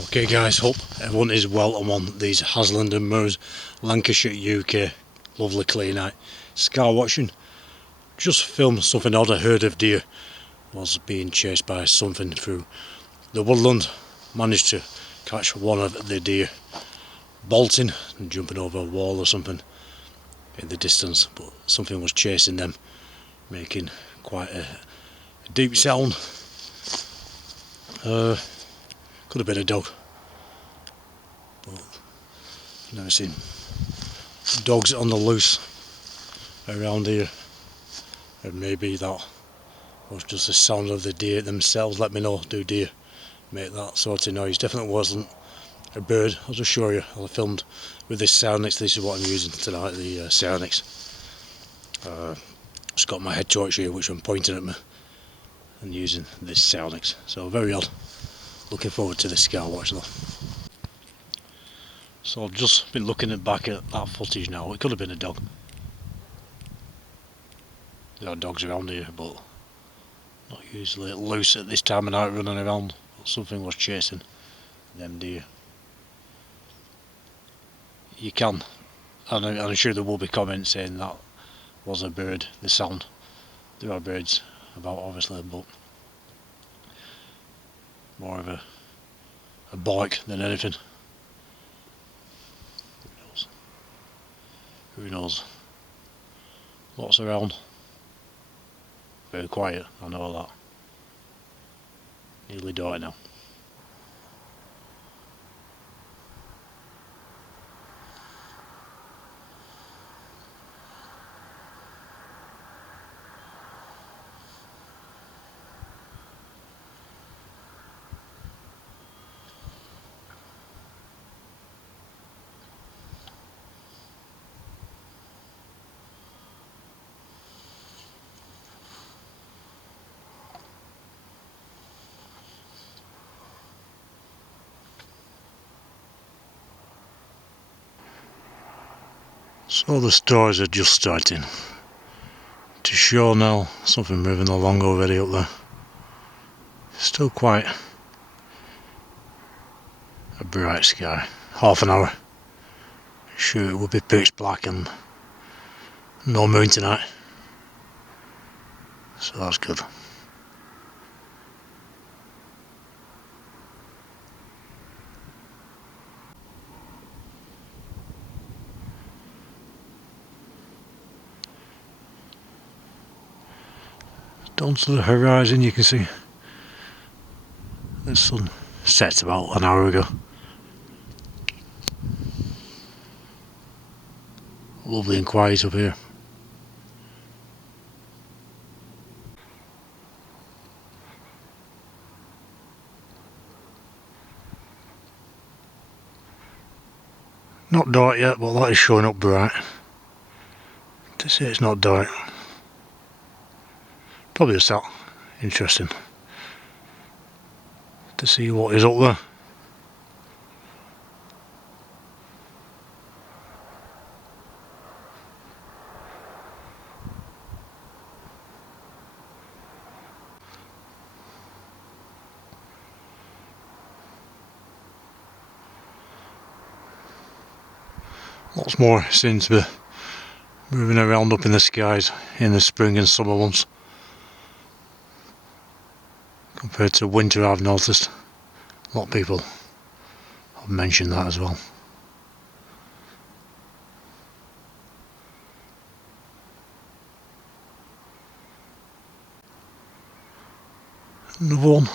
Okay guys, hope everyone is well. I'm on these Hasland and Mears, Lancashire, UK. Lovely clear night. Sky watching. Just filmed something odd. A herd of deer was being chased by something through the woodland. Managed to catch one of the deer bolting and jumping over a wall or something in the distance, but something was chasing them, making quite a deep sound. Could have been a dog, but I've never seen dogs on the loose around here, and maybe that was just the sound of the deer themselves. Let me know, do deer make that sort of noise? Definitely wasn't a bird. I'll just show you. I filmed with this Soundix. This is what I'm using tonight, the Soundix. Just got my head torch here which I'm pointing at me and using this Soundix, so very odd. Looking forward to this Sky Watch though. So I've just been looking back at that footage now. It could have been a dog. There are dogs around here, but not usually loose at this time of night running around. But something was chasing them deer. You can, and I'm sure there will be comments saying that was a bird, the sound. There are birds about obviously, but more of a bark than anything. Who knows? Lots around. Very quiet, I know that. Nearly dark now. So the stars are just starting to show now. Something moving along already up there. Still quite a bright sky. Half an hour. Sure, it will be pitch black and no moon tonight. So that's good. Down to the horizon you can see the sun set about an hour ago. Lovely and quiet up here. Not dark yet, but that is showing up bright. To say it's not dark. Probably just that interesting to see what is up there. Lots more seems to be moving around up in the skies in the spring and summer months compared to winter. I've noticed a lot of people have mentioned that as well. Another one.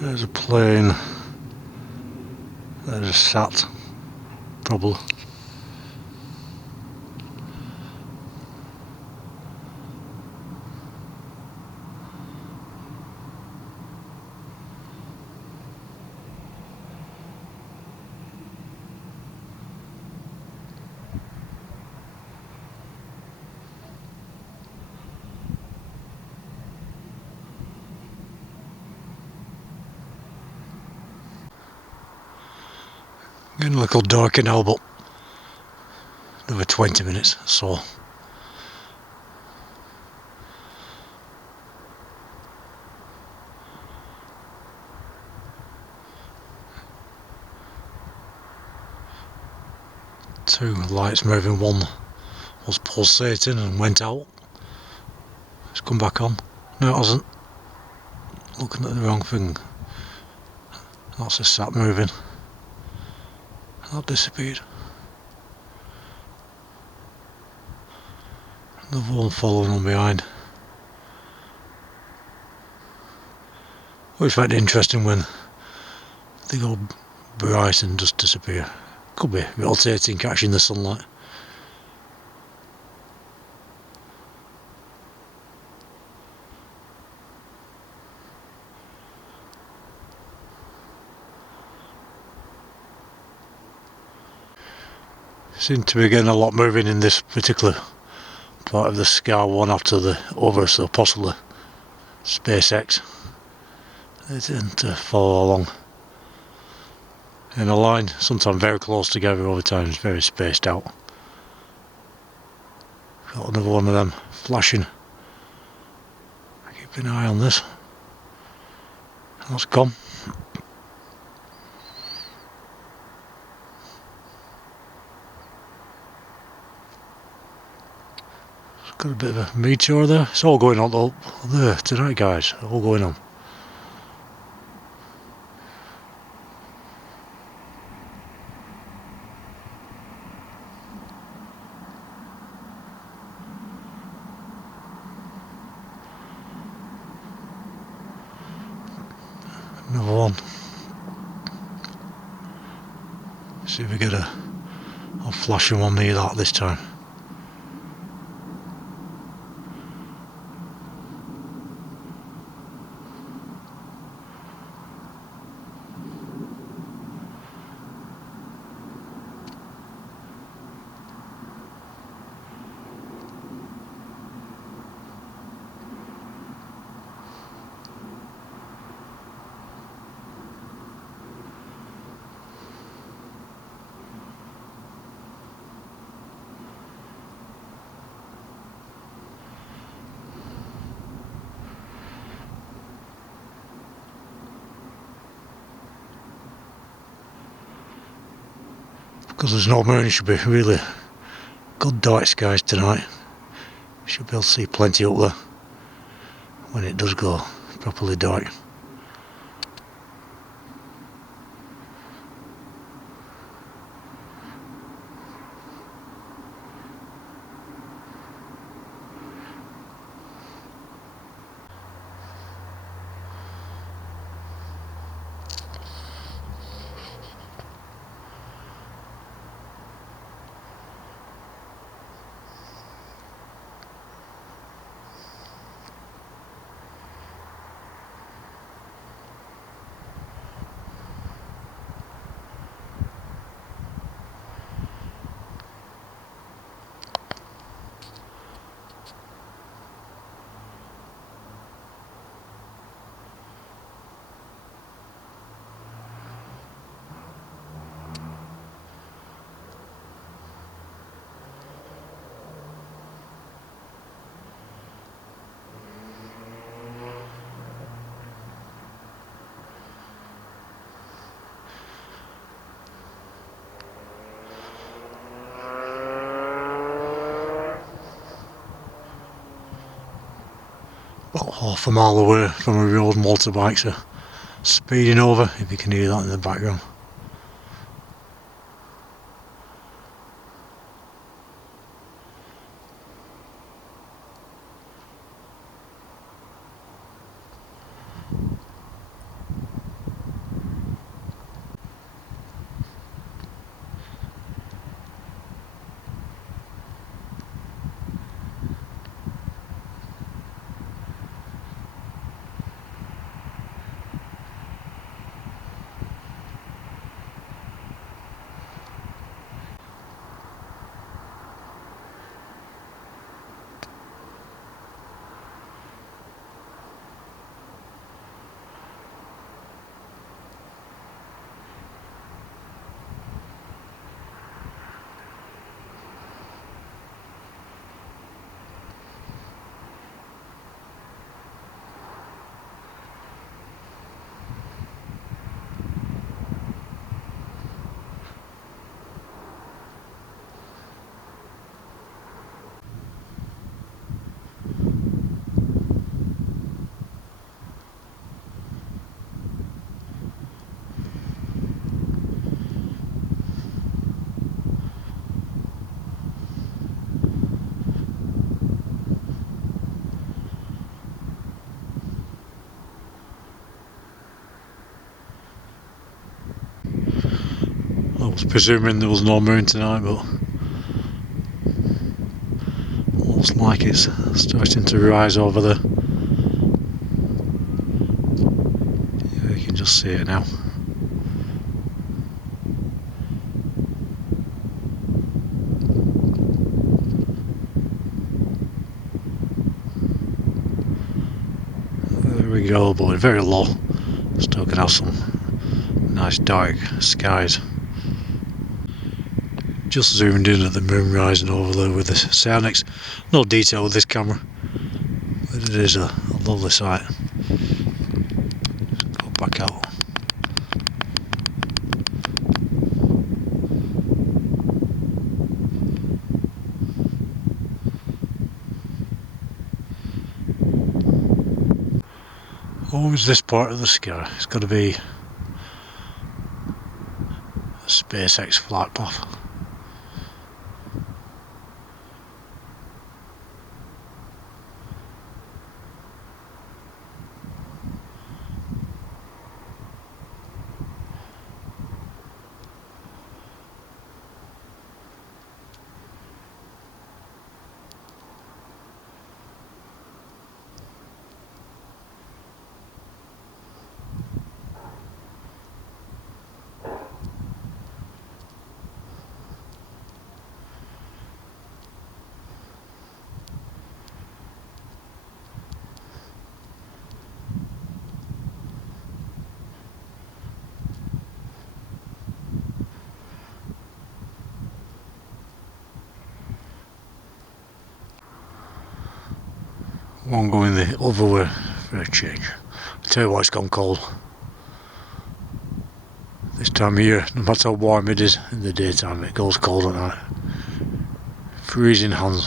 There's a plane. There's a sat, probably. Getting a little darker now, but another 20 minutes or so. Two lights moving, one was pulsating and went out. It's come back on. No, it hasn't. Looking at the wrong thing. That's a sat moving. That disappeared. Another one following on behind. Always find it interesting when they go bright and just disappear. Could be rotating, catching the sunlight. Seem to be getting a lot moving in this particular part of the sky, one after the other, so possibly SpaceX. They tend to follow along in a line, sometimes very close together, other times very spaced out. Got another one of them flashing. Keep an eye on this. That's gone. Got a bit of a meteor there. It's all going on up there tonight, guys. All going on. Another one. See if we get a flashing one near that this time. Because there's no moon, it should be really good dark skies tonight. Should be able to see plenty up there when it does go properly dark. About half a mile away from a road, motorbikes are speeding over, if you can hear that in the background. was presuming there was no moon tonight, but looks like it's starting to rise over there. Yeah, you can just see it now. There we go, but very low. Still can have some nice dark skies. Just zoomed in at the moon rising over there with the Soundex. No detail with this camera, but it is a lovely sight. Just go back out. Always this part of the sky. It's got to be a SpaceX flight path. One going the other way for a change. I tell you what, it's gone cold. This time of year, no matter how warm it is in the daytime, it goes cold at night. Freezing hands.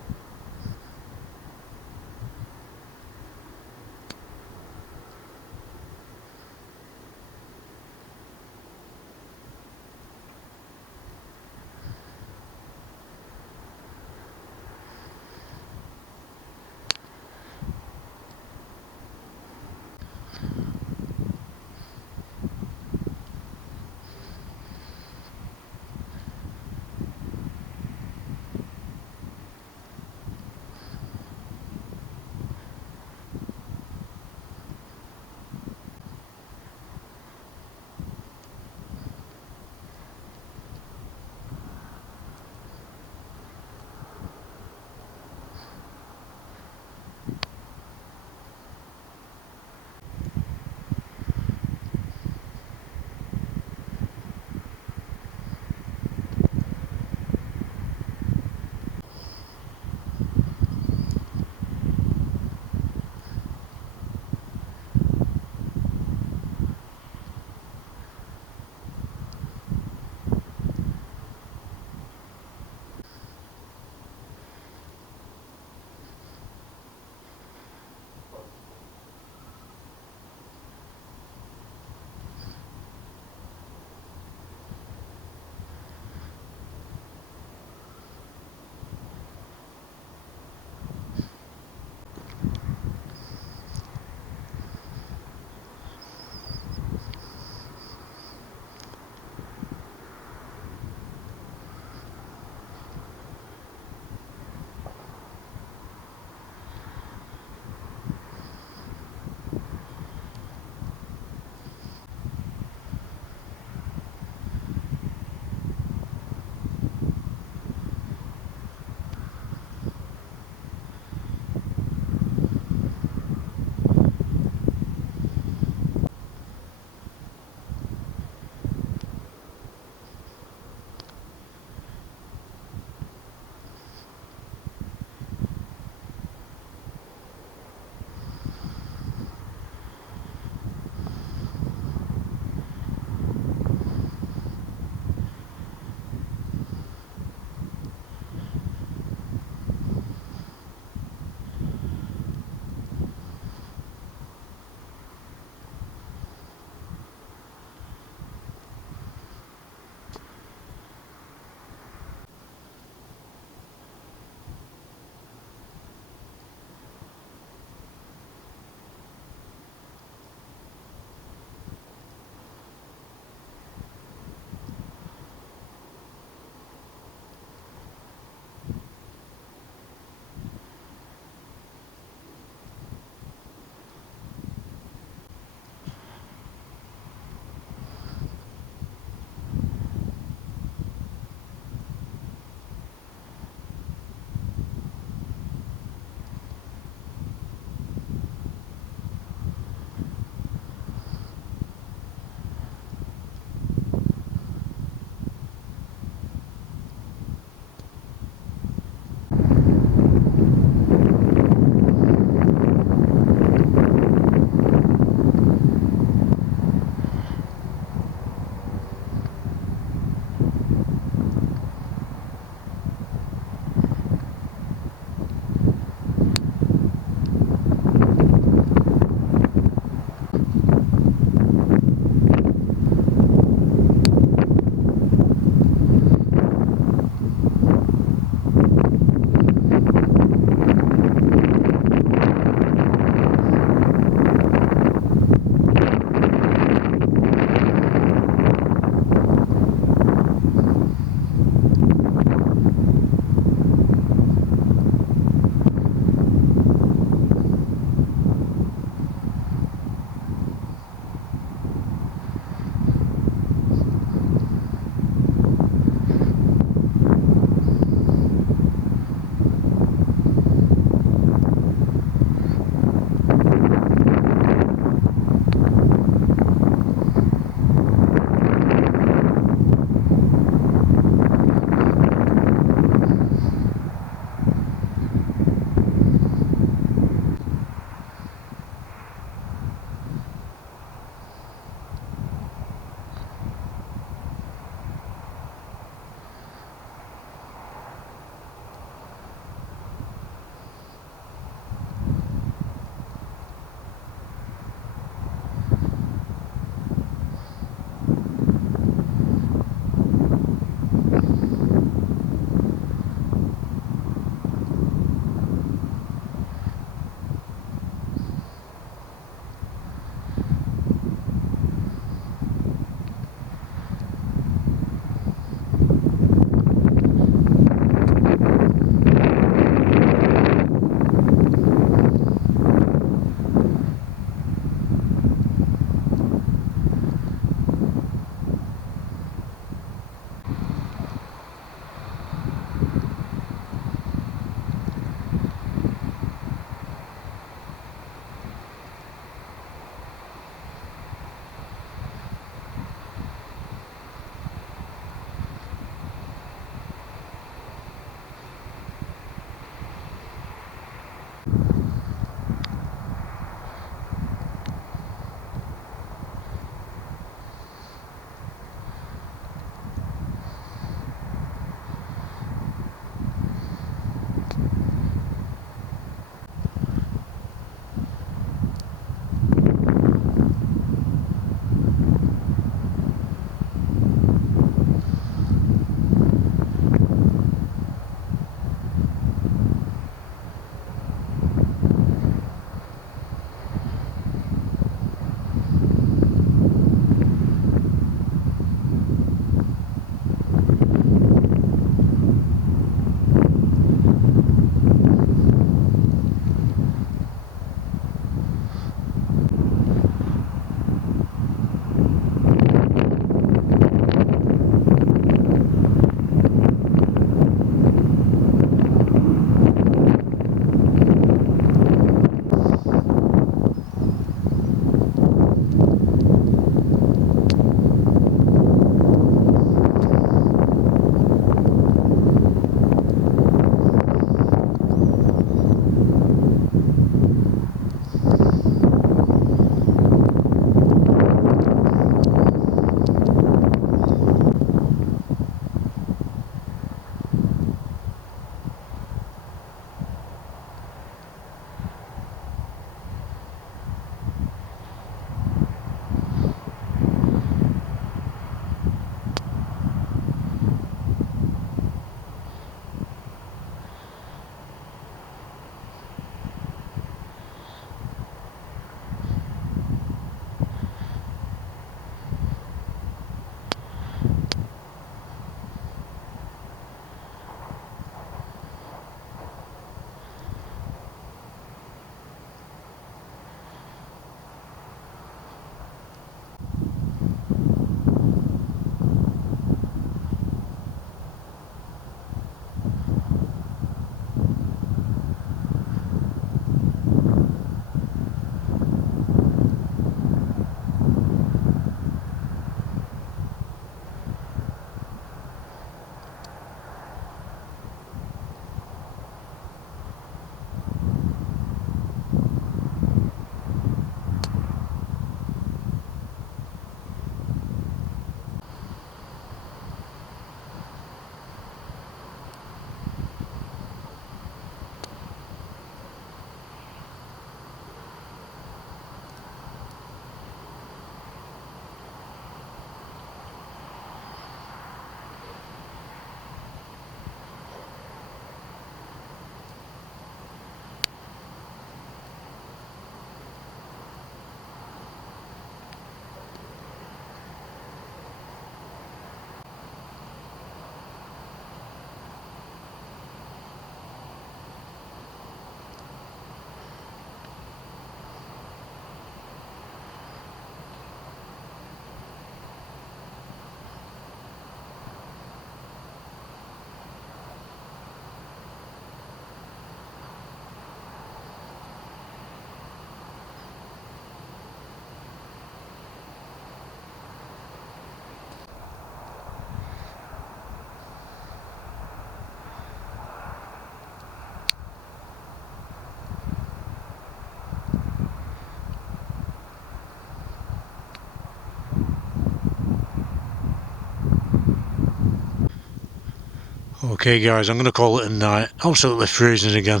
Okay guys, I'm going to call it a night. Absolutely freezing again.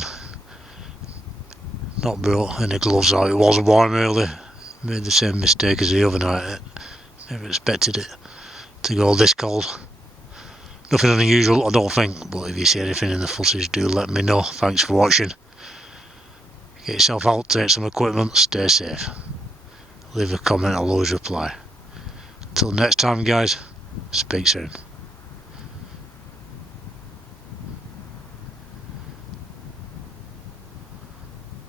Not brought any gloves out. It was warm earlier. Made the same mistake as the other night. Never expected it to go this cold. Nothing unusual, I don't think, but if you see anything in the footage, do let me know. Thanks for watching. Get yourself out, take some equipment, stay safe. Leave a comment, I'll always reply. Until next time guys, speak soon.